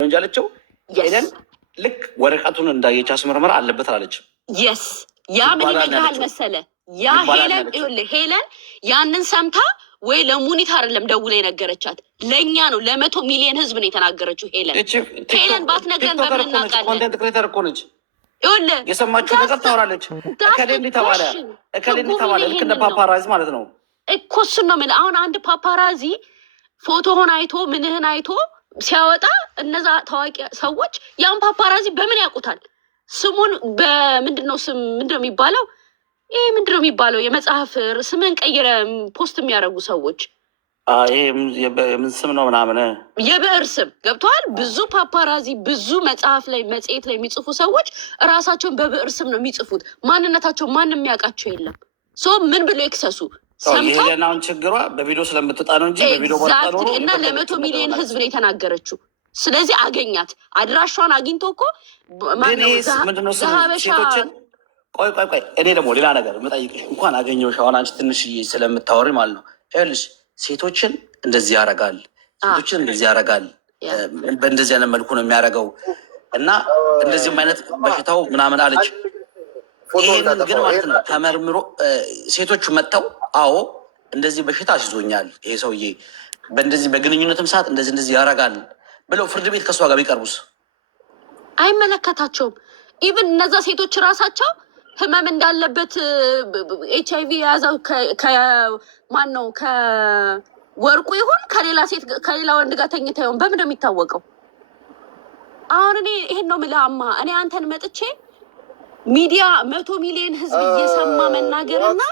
ወንጀላቸው ሄለን ልክ ወረቀቱን እንዳየች አስመርመር አለበት አለች። የስ ያ ምን ይነግርሃል መሰለ ያ ሄለን ያንን ሰምታ ወይ ለሙኒት አይደለም ደውላ የነገረቻት ለኛ ነው፣ ለ100 ሚሊዮን ህዝብ ነው የተናገረችው። ሄለን ባትነግረን በምን እናውቃለን? ኮንቴንት ክሬተር እኮ ነች። የሰማችው ነገር ታወራለች። እከሌኒ ተባለ ልክ እንደ ፓፓራዚ ማለት ነው እኮ። እሱን ነው ምን አሁን አንድ ፓፓራዚ ፎቶህን አይቶ ምንህን አይቶ ሲያወጣ እነዛ ታዋቂ ሰዎች ያን ፓፓራዚ በምን ያውቁታል? ስሙን በምንድነው ስም ምንድነው የሚባለው? ይሄ ምንድነው የሚባለው? የመጽሐፍ ስምን ቀይረ ፖስት የሚያደርጉ ሰዎች ይሄ ምን ስም ነው ምናምን የብዕር ስም ገብተዋል። ብዙ ፓፓራዚ ብዙ መጽሐፍ ላይ መጽሔት ላይ የሚጽፉ ሰዎች እራሳቸውን በብዕር ስም ነው የሚጽፉት። ማንነታቸው ማንም የሚያውቃቸው የለም። ምን ብሎ ይክሰሱ? ይሄናውን ችግሯ በቪዲዮ ስለምትወጣ ነው እንጂ በቪዲዮ እና ለ100 ሚሊዮን ህዝብ ነው የተናገረችው። ስለዚህ አገኛት፣ አድራሿን አግኝቶ እኮ ምንድነው ሴቶችን ቆይ እኔ ደግሞ ሌላ ነገር የምጠይቅሽ እንኳን አገኘሁሽ አሁን አንቺ ትንሽዬ ስለምታወሪ ማለት ነው። ይኸውልሽ ሴቶችን እንደዚህ ያደርጋል፣ ሴቶችን እንደዚህ ያደርጋል፣ በእንደዚህ አይነት መልኩ ነው የሚያደርገው እና እንደዚህም አይነት በሽታው ምናምን አለች። ይሄንን ግን ማለት ነው ተመርምሮ ሴቶቹ መጥተው አዎ እንደዚህ በሽታ አስይዞኛል ይሄ ሰውዬ በእንደዚህ በግንኙነትም ሰዓት እንደዚህ ያደርጋል ብለው ፍርድ ቤት ከእሷ ጋር ቢቀርቡስ? አይመለከታቸውም። ኢቭን እነዛ ሴቶች ራሳቸው ህመም እንዳለበት HIV የያዘው ማን ነው ከወርቁ ይሁን ከሌላ ወንድ ጋር ተኝታ ይሁን በምን ነው የሚታወቀው? አሁን እኔ ይሄን ነው የምልህ እኔ አንተን መጥቼ ሚዲያ 100 ሚሊዮን ህዝብ እየሰማ መናገርና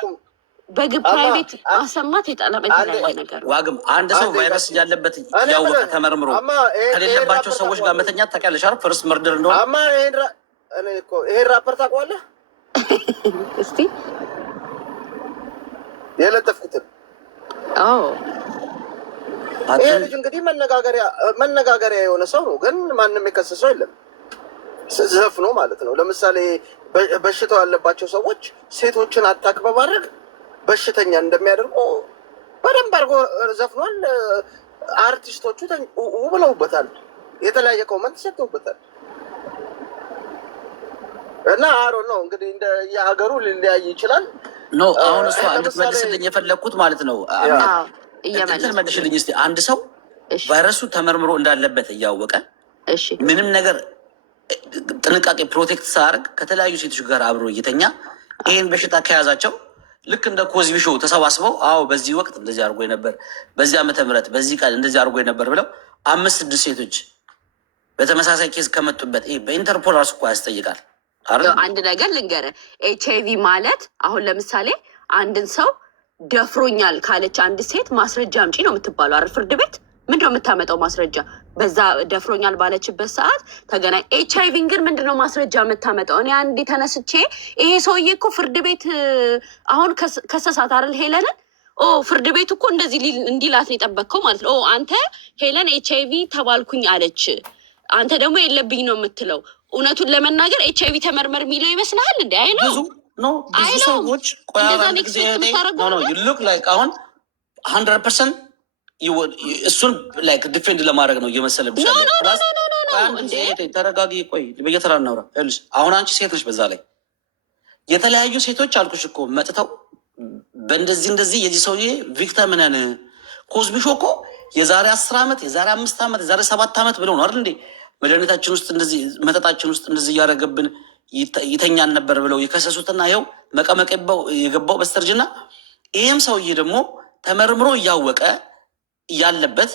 በግብ ፕራይቬት ማሰማት የተለያየ ነገር። ዋግም አንድ ሰው ቫይረስ ያለበት ያወቀ ተመርምሮ ከሌለባቸው ሰዎች ጋር መተኛት ታውቂያለሽ አይደል? ፈርስት መርደር እንደሆነ ይሄን ራፐር ታውቀዋለህ? እስቲ የለጠፍኩትን ይሄ ልጅ እንግዲህ መነጋገሪያ የሆነ ሰው ነው፣ ግን ማንም የከሰሰው የለም። ዘፍኖ ማለት ነው። ለምሳሌ በሽታው ያለባቸው ሰዎች ሴቶችን አታክ በማድረግ በሽተኛ እንደሚያደርጉ በደንብ አድርጎ ዘፍኗል። አርቲስቶቹ ብለውበታል፣ የተለያየ ኮመንት ሰጥተውበታል። እና አሮ ነው እንግዲህ እንደ የሀገሩ ሊለያይ ይችላል። ኖ አሁን እሷ እንድትመልስልኝ የፈለግኩት ማለት ነው መልሽልኝ እስኪ። አንድ ሰው ቫይረሱ ተመርምሮ እንዳለበት እያወቀ ምንም ነገር ጥንቃቄ ፕሮቴክት ሳያደርግ ከተለያዩ ሴቶች ጋር አብሮ እየተኛ ይህን በሽታ ከያዛቸው ልክ እንደ ኮዝቢ ሾው ተሰባስበው አዎ በዚህ ወቅት እንደዚህ አድርጎ ነበር፣ በዚህ ዓመተ ምህረት በዚህ ቀን እንደዚህ አድርጎ ነበር ብለው 5-6 ሴቶች በተመሳሳይ ኬዝ ከመጡበት ይሄ በኢንተርፖል ራሱ እኮ ያስጠይቃል። አንድ ነገር ልንገርህ፣ HIV ማለት አሁን ለምሳሌ አንድን ሰው ደፍሮኛል ካለች አንድ ሴት ማስረጃ አምጪ ነው የምትባለው አይደል? ፍርድ ቤት ምንድነው የምታመጣው ማስረጃ? በዛ ደፍሮኛል ባለችበት ሰዓት ተገናኝ። HIV ግን ምንድነው ማስረጃ የምታመጣው? እኔ አንዴ ተነስቼ ይሄ ሰውዬ እኮ ፍርድ ቤት አሁን ከሰሳት አይደል ሄለንን ፍርድ ቤት እኮ እንደዚህ እንዲላት ነው የጠበቅከው ማለት ነው። አንተ ሄለን HIV ተባልኩኝ አለች፣ አንተ ደግሞ የለብኝ ነው የምትለው። እውነቱን ለመናገር HIV ተመርመር የሚለው ይመስልሃል እንዴ? ብዙ ሰዎች ቆያባን ጊዜ ሉክ ላይክ አሁን 100% እሱን ላይክ ዲፌንድ ለማድረግ ነው እየመሰለ ተረጋጊ። ቆይ በየተራ እናውራ። አሁን አንቺ ሴት ነች፣ በዛ ላይ የተለያዩ ሴቶች አልኩሽ እኮ መጥተው በእንደዚህ የዚህ ሰውዬ ቪክተም ነን ኮዝቢሾ እኮ የዛሬ 10 ዓመት የዛሬ 5 ዓመት የዛሬ 7 ዓመት ብለው ነው አይደል እንዴ መድኃኒታችን ውስጥ እንደዚህ መጠጣችን ውስጥ እንደዚህ እያደረገብን ይተኛን ነበር ብለው የከሰሱትና ይኸው መቀመቅ የገባው በስተርጅና። ይህም ሰውዬ ደግሞ ተመርምሮ እያወቀ ያለበት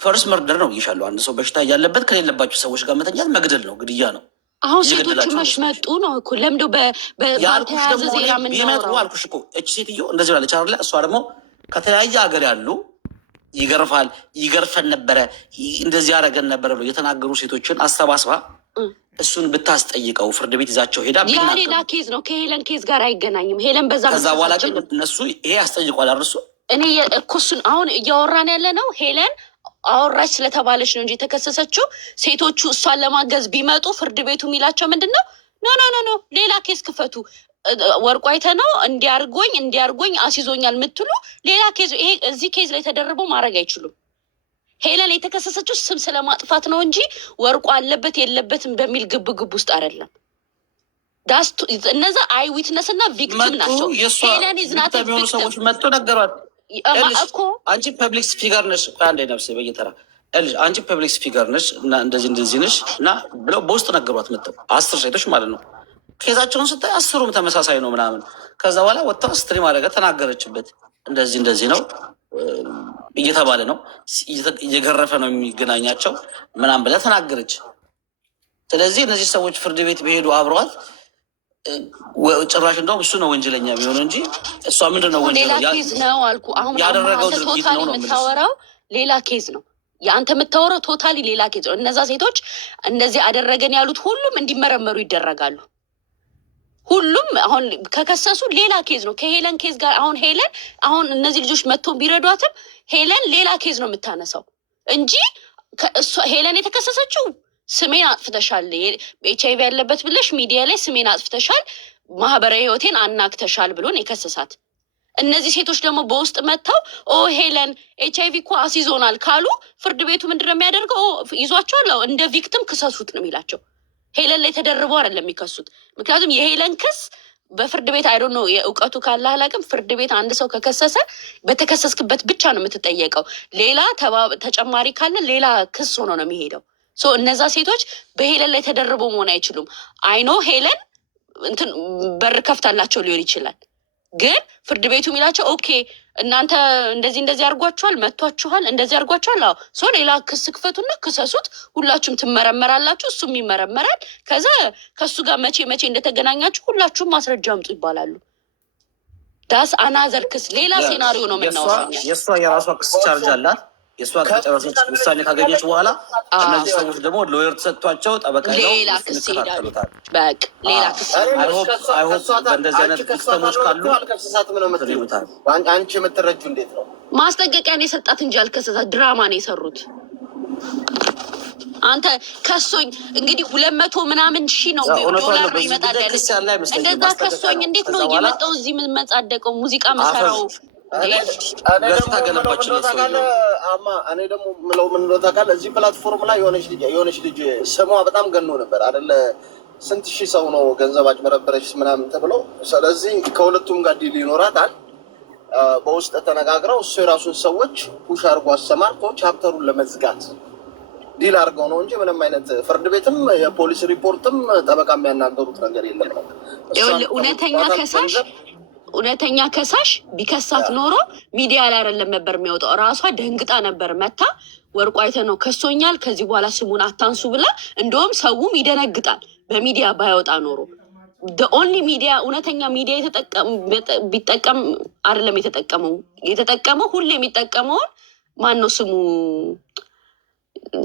ፈርስት መርደር ነው ይሻሉ። አንድ ሰው በሽታ እያለበት ከሌለባቸው ሰዎች ጋር መተኛት መግደል ነው፣ ግድያ ነው። አሁን ሴቶች መሽመጡ ነው እኮ ለምዶ በተያዘ ዜና ቢመጡ አልኩሽ እኮ እች ሴትዮ እንደዚህ ብላለች አለ። እሷ ደግሞ ከተለያየ ሀገር ያሉ ይገርፋል ይገርፈን ነበረ እንደዚህ ያደረገን ነበረ ብሎ የተናገሩ ሴቶችን አሰባስባ እሱን ብታስጠይቀው ፍርድ ቤት ይዛቸው ሄዳ ሌላ ኬዝ ነው፣ ከሄለን ኬዝ ጋር አይገናኝም። ሄለን ከዛ በኋላ ግን እነሱ ይሄ ያስጠይቋል አርሱ እኔ እኮሱን አሁን እያወራን ያለ ነው። ሄለን አወራች ስለተባለች ነው እንጂ የተከሰሰችው። ሴቶቹ እሷን ለማገዝ ቢመጡ ፍርድ ቤቱ የሚላቸው ምንድን ነው? ኖ ሌላ ኬስ ክፈቱ፣ ወርቁ አይተ ነው እንዲያርጎኝ አስይዞኛል የምትሉ ሌላ ኬዝ። ይሄ እዚህ ኬዝ ላይ ተደርበው ማድረግ አይችሉም። ሄለን የተከሰሰችው ስም ስለማጥፋት ነው እንጂ ወርቁ አለበት የለበትም በሚል ግብግብ ውስጥ አይደለም። እነዛ አይ ዊትነስ እና ቪክቲም ናቸው። ሄለን ዝናት ሰዎች መጥቶ ነገሯት እኮ አንቺ ፐብሊክ ፊገር ነሽ። አንድ ነፍሴ በየተራ አንቺ ፐብሊክ ፊገር ነሽ እና እንደዚህ ነሽ እና ብለው በውስጥ ነገሯት መጥተው 10 ሴቶች ማለት ነው። ኬዛቸውን ስታይ 10ሩም ተመሳሳይ ነው ምናምን። ከዛ በኋላ ወጥታ ስትሪም አደረገ ተናገረችበት። እንደዚህ ነው እየተባለ ነው እየገረፈ ነው የሚገናኛቸው ምናምን ብላ ተናገረች። ስለዚህ እነዚህ ሰዎች ፍርድ ቤት በሄዱ አብረዋት ጭራሽ እንደውም እሱ ነው ወንጀለኛ የሚሆነው እንጂ እሷ ምንድን ነው ሌላ ኬዝ ነው አልኩ። አሁን ያደረገው ድርጊት ነው የምታወራው ሌላ ኬዝ ነው። የአንተ የምታወራው ቶታሊ ሌላ ኬዝ ነው። እነዛ ሴቶች እንደዚህ አደረገን ያሉት ሁሉም እንዲመረመሩ ይደረጋሉ። ሁሉም አሁን ከከሰሱ ሌላ ኬዝ ነው ከሄለን ኬዝ ጋር። አሁን እነዚህ ልጆች መጥቶ ቢረዷትም ሄለን ሌላ ኬዝ ነው የምታነሳው እንጂ ሄለን የተከሰሰችው ስሜን አጥፍተሻል፣ ኤችአይቪ ያለበት ብለሽ ሚዲያ ላይ ስሜን አጥፍተሻል፣ ማህበራዊ ህይወቴን አናግተሻል ብሎን የከሰሳት። እነዚህ ሴቶች ደግሞ በውስጥ መጥተው ሄለን ኤችአይቪ እኮ አስይዞናል ካሉ ፍርድ ቤቱ ምንድን ነው የሚያደርገው? ይዟቸዋል። እንደ ቪክትም ክሰሱት ነው የሚላቸው። ሄለን ላይ ተደርበው አይደለም የሚከሱት። ምክንያቱም የሄለን ክስ በፍርድ ቤት አይዶ ነው የእውቀቱ ካለ አላውቅም። ፍርድ ቤት አንድ ሰው ከከሰሰ በተከሰስክበት ብቻ ነው የምትጠየቀው። ሌላ ተጨማሪ ካለ ሌላ ክስ ሆኖ ነው የሚሄደው። እነዛ ሴቶች በሄለን ላይ ተደርበው መሆን አይችሉም። አይኖ ሄለን እንትን በር ከፍታላቸው ሊሆን ይችላል። ግን ፍርድ ቤቱ የሚላቸው ኦኬ እናንተ እንደዚህ አድርጓችኋል፣ መቷችኋል፣ እንደዚህ አድርጓችኋል። ሌላ ክስ ክፈቱና ክሰሱት፣ ሁላችሁም ትመረመራላችሁ፣ እሱም ይመረመራል። ከዛ ከሱ ጋር መቼ እንደተገናኛችሁ ሁላችሁም ማስረጃ አምጡ ይባላሉ። ዳስ አናዘር ክስ ሌላ ሴናሪዮ ነው የምናወራው። የእሷ የራሷ ክስ ቻርጅ አላት። የእሷ ከጨረሰች ውሳኔ ካገኘች በኋላ እነዚህ ሰዎች ደግሞ ሎየር ተሰጥቷቸው ጠበቃ ሌላ ክስ ይሄዳሉ። በቃ ሌላ ክስ በእንደዚህ አይነት ክስተሞች ካሉ አንቺ የምትረጁ እንዴት ነው? ማስጠንቀቂያን የሰጣት እንጂ አልከሰሳት። ድራማ ነው የሰሩት። አንተ ከሶኝ እንግዲህ 200 ምናምን ሺህ ነው ዶላር ነው ይመጣል ያለች። እንደዛ ከሶኝ እንዴት ነው እየመጣው እዚህ የምመጻደቀው ሙዚቃ መሰራው? እኔ ደግሞ ምለው ምን ነው ታውቃለህ? እዚህ ፕላትፎርም ላይ የሆነች ልጅ ስሟ በጣም ገኖ ነበር አይደለ? ስንት ሺህ ሰው ነው ገንዘብ አጭበረበረች ምናምን ተብለው። ስለዚህ ከሁለቱም ጋር ዲል ይኖራታል። በውስጥ ተነጋግረው እሱ የራሱን ሰዎች ፑሽ አድርጎ አሰማርቶ ቻፕተሩን ለመዝጋት ዲል አድርገው ነው እንጂ ምንም አይነት ፍርድ ቤትም የፖሊስ ሪፖርትም ጠበቃ የሚያናገሩት ነገር የለም ነው። እውነተኛ ከሳሽ ቢከሳት ኖሮ ሚዲያ ላይ አይደለም ነበር የሚወጣው። እራሷ ደንግጣ ነበር መታ ወርቁ አይተ ነው ከሶኛል፣ ከዚህ በኋላ ስሙን አታንሱ ብላ። እንደውም ሰውም ይደነግጣል በሚዲያ ባይወጣ ኖሮ። ኦንሊ ሚዲያ እውነተኛ ሚዲያ ቢጠቀም አይደለም የተጠቀመው ሁሌ የሚጠቀመውን ማን ነው ስሙ?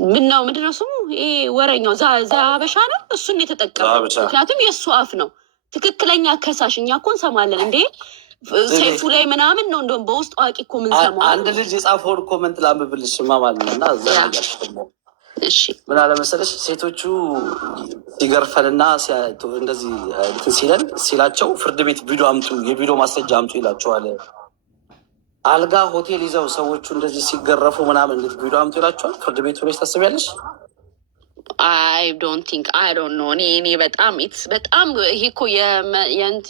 ምንድነው ስሙ? ይሄ ወረኛው ዛበሻ ነው። እሱን የተጠቀመው ምክንያቱም የእሱ አፍ ነው ትክክለኛ ከሳሽ። እኛ እኮ እንሰማለን እንዴ ሴፉ ላይ ምናምን ነው እንደውም በውስጥ አዋቂ እኮ የምንሰማው። አንድ ልጅ የጻፈውን ኮመንት ላንብብልሽ ማለት ነው። እና እዛ ደግሞ ምን አለ መሰለሽ ሴቶቹ ሲገርፈንና እንደዚህ እንትን ሲላቸው ፍርድ ቤት ቪዲዮ አምጡ፣ የቪዲዮ ማስረጃ አምጡ ይላቸዋል። አልጋ ሆቴል ይዘው ሰዎቹ እንደዚህ ሲገረፉ ምናምን እንዴት ቪዲዮ አምጡ ይላቸዋል ፍርድ ቤቱ ላይ ታስቢያለሽ? አይ ዶንት ቲንክ አይ ዶንት ኖ እኔ በጣም ይሄ እኮ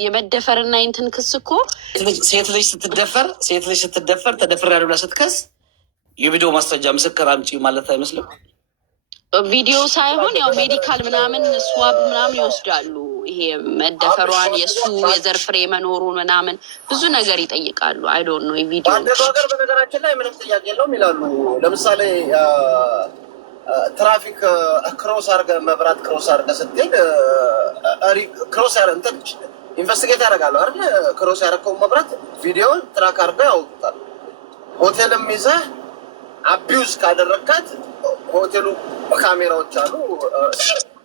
የመደፈርና እንትን ክስ እኮ ሴት ልጅ ስትደፈር ተደፍሬያለሁ ብላ ስትከስ የቪዲዮ ማስረጃ ምስክር አምጪ ማለት አይመስልም? ቪዲዮ ሳይሆን ያው ሜዲካል ምናምን ስዋብ ምናምን ይወስዳሉ። ይሄ መደፈሯን የእሱ የዘር ፍሬ መኖሩን ምናምን ብዙ ነገር ይጠይቃሉ። አይ ዶንት ኖ ቪዲዮ አንድ ነገር በነገራችን ላይ ምንም ጥያቄ የለውም ይላሉ። ለምሳሌ ትራፊክ ክሮስ አድርገህ መብራት ክሮስ አድርገህ ስትሄድ ክሮስ እንትን ኢንቨስቲጌት ያደርጋሉ አይደል? ክሮስ ያደረገውን መብራት ቪዲዮን ትራክ አድርገህ ያወጡታል። ሆቴልም ይዘህ አቢዩዝ ካደረግካት ሆቴሉ ካሜራዎች አሉ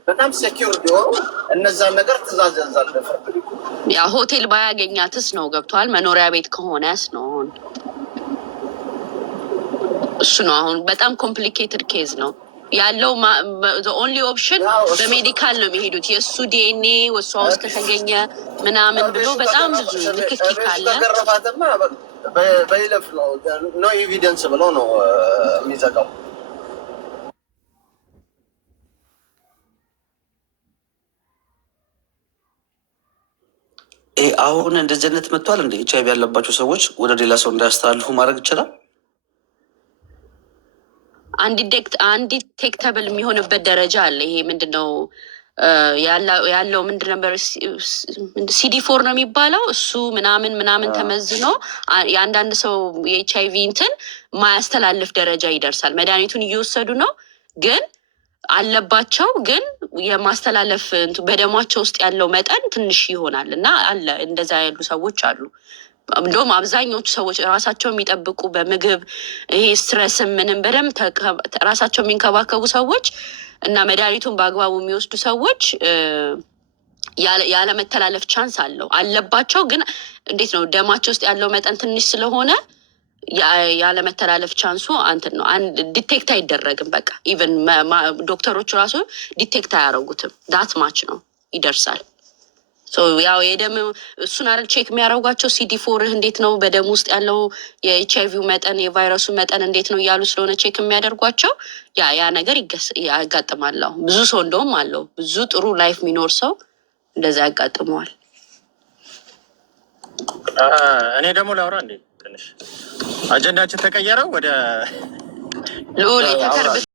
በጣም ሴኪውርድ የሆኑ እነዛን ነገር ትእዛዝ ያዛል። ያ ሆቴል ባያገኛትስ ነው ገብቷል። መኖሪያ ቤት ከሆነስ ነው አሁን እሱ ነው አሁን በጣም ኮምፕሊኬትድ ኬዝ ነው ያለው። ኦንሊ ኦፕሽን በሜዲካል ነው የሚሄዱት። የእሱ ዲኤንኤ ወሷ ውስጥ ከተገኘ ምናምን ብሎ በጣም ብዙ ንክኪ ካለ በይለፍ ነው ኖ ኤቪደንስ ብሎ ነው የሚዘጋው። አሁን እንደዚህ አይነት መጥቷል እንደ ኤች አይቪ ያለባቸው ሰዎች ወደ ሌላ ሰው እንዳያስተላልፉ ማድረግ ይችላል። አንዲቴክተብል የሚሆንበት ደረጃ አለ። ይሄ ምንድነው ያለው ምንድን ነበር CD4 ነው የሚባለው እሱ ምናምን ተመዝኖ የአንዳንድ ሰው የኤች አይቪ እንትን ማያስተላልፍ ደረጃ ይደርሳል። መድኃኒቱን እየወሰዱ ነው ግን አለባቸው ግን የማስተላለፍ በደማቸው ውስጥ ያለው መጠን ትንሽ ይሆናል እና አለ እንደዛ ያሉ ሰዎች አሉ። እንደውም አብዛኞቹ ሰዎች ራሳቸው የሚጠብቁ በምግብ ይሄ ስትረስም ምንም በደንብ ራሳቸው የሚንከባከቡ ሰዎች እና መድኃኒቱን በአግባቡ የሚወስዱ ሰዎች ያለመተላለፍ ቻንስ አለው። አለባቸው ግን እንዴት ነው ደማቸው ውስጥ ያለው መጠን ትንሽ ስለሆነ ያለመተላለፍ ቻንሱ አንትን ነው። ዲቴክት አይደረግም። በቃ ኢቨን ዶክተሮቹ ራሱ ዲቴክት አያደርጉትም። ዳት ማች ነው ይደርሳል። ያው የደም እሱን አይደል ቼክ የሚያደርጓቸው CD4 እንዴት ነው በደም ውስጥ ያለው የኤች አይቪው መጠን የቫይረሱ መጠን እንዴት ነው እያሉ ስለሆነ ቼክ የሚያደርጓቸው ያ ነገር ያጋጥማል። ብዙ ሰው እንደውም አለው ብዙ ጥሩ ላይፍ የሚኖር ሰው እንደዛ ያጋጥመዋል። እኔ ደግሞ ላውራ እንዴ ትንሽ አጀንዳችን ተቀየረው ወደ ልዑል የተከርብት